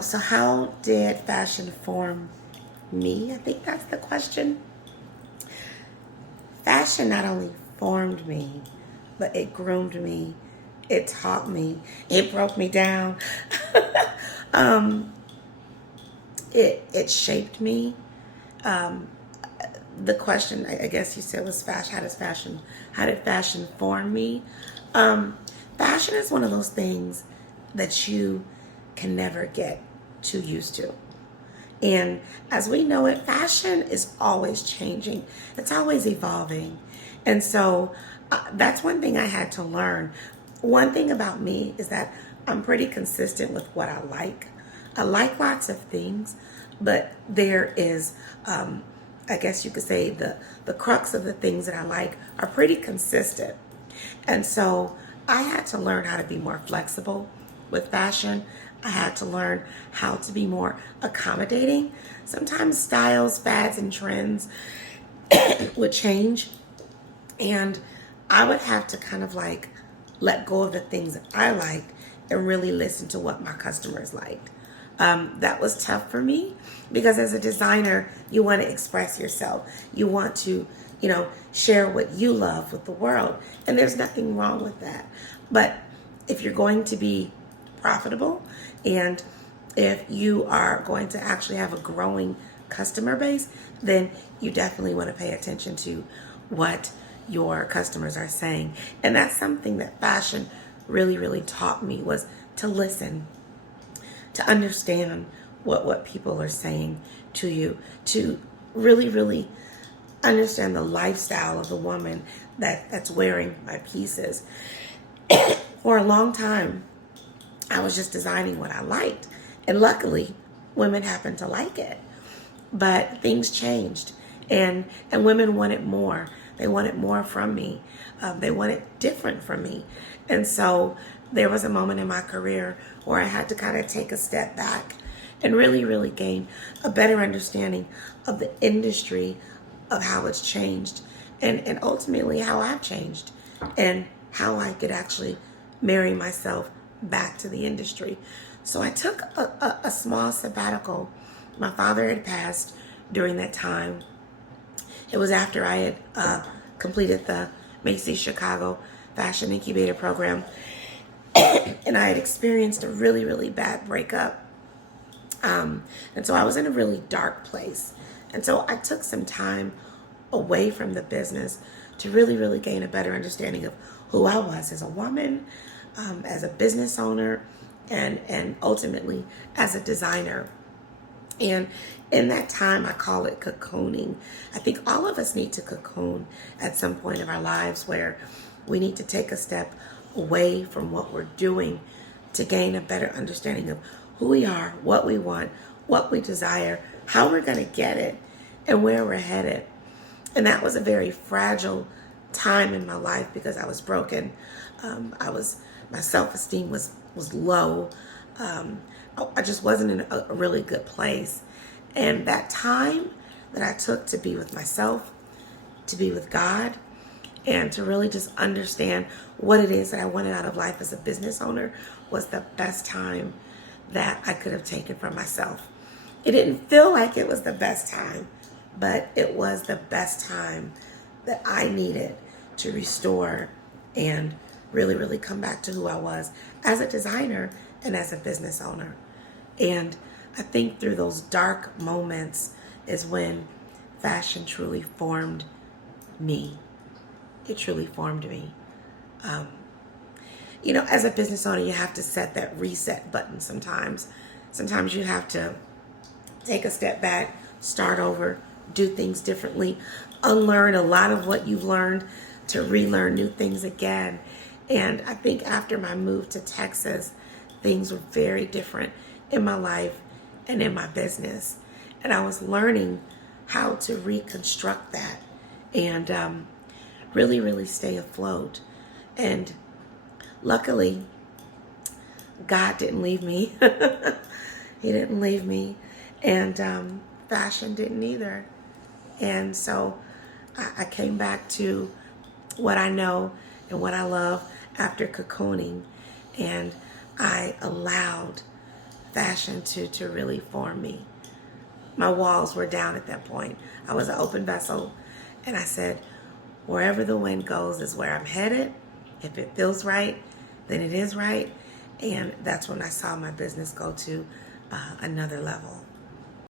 So how did fashion form me? I think that's the question. Fashion not only formed me, but it groomed me, it taught me, it broke me down. um, it shaped me. Um, the question, I guess you said, was fashion. How did fashion form me? Fashion is one of those things that you can never get too used to. And as we know it, fashion is always changing. It's always evolving. And so that's one thing I had to learn. One thing about me is that I'm pretty consistent with what I like. I like lots of things, but there is, I guess you could say, the crux of the things that I like are pretty consistent. And so I had to learn how to be more flexible with fashion. I had to learn how to be more accommodating. Sometimes styles, fads, and trends would change, and I would have to kind of like let go of the things that I liked and really listen to what my customers liked. That was tough for me because as a designer, you want to express yourself. You want to, share what you love with the world. And there's nothing wrong with that. But if you're going to be profitable and if you are going to actually have a growing customer base, then you definitely want to pay attention to what your customers are saying. And that's something that fashion really, really taught me, was to listen, to understand what people are saying to you, to really, really understand the lifestyle of the woman that's wearing my pieces. For a long time, I was just designing what I liked. And luckily, women happened to like it. But things changed, and women wanted more. They wanted more from me. They wanted different from me. And so there was a moment in my career where I had to kind of take a step back and really, really gain a better understanding of the industry, of how it's changed, and ultimately how I've changed, and how I could actually marry myself back to the industry. So I took a small sabbatical. My father had passed during that time. It was after I had completed the Macy's Chicago Fashion Incubator Program, and I had experienced a really, really bad breakup. And so I was in a really dark place. And so I took some time away from the business to really, really gain a better understanding of who I was as a woman, as a business owner, and ultimately as a designer. And in that time, I call it cocooning. I think all of us need to cocoon at some point of our lives, where we need to take a step away from what we're doing to gain a better understanding of who we are, what we want, what we desire, how we're going to get it, and where we're headed. And that was a very fragile time in my life because I was broken. My self-esteem was low. I just wasn't in a really good place. And that time that I took to be with myself, to be with God, and to really just understand what it is that I wanted out of life as a business owner was the best time that I could have taken for myself. It didn't feel like it was the best time, but it was the best time that I needed to restore and really, really come back to who I was as a designer and as a business owner. And I think through those dark moments is when fashion truly formed me. It truly formed me. As a business owner, you have to set that reset button sometimes. Sometimes you have to take a step back, start over, do things differently, unlearn a lot of what you've learned to relearn new things again. And I think after my move to Texas, things were very different in my life and in my business. And I was learning how to reconstruct that and really, really stay afloat. And luckily, God didn't leave me. He didn't leave me. And fashion didn't either. And so I came back to what I know and what I love after cocooning. And I allowed fashioned to really form me. My walls were down at that point. I was an open vessel. And I said, wherever the wind goes is where I'm headed. If it feels right, then it is right. And that's when I saw my business go to another level.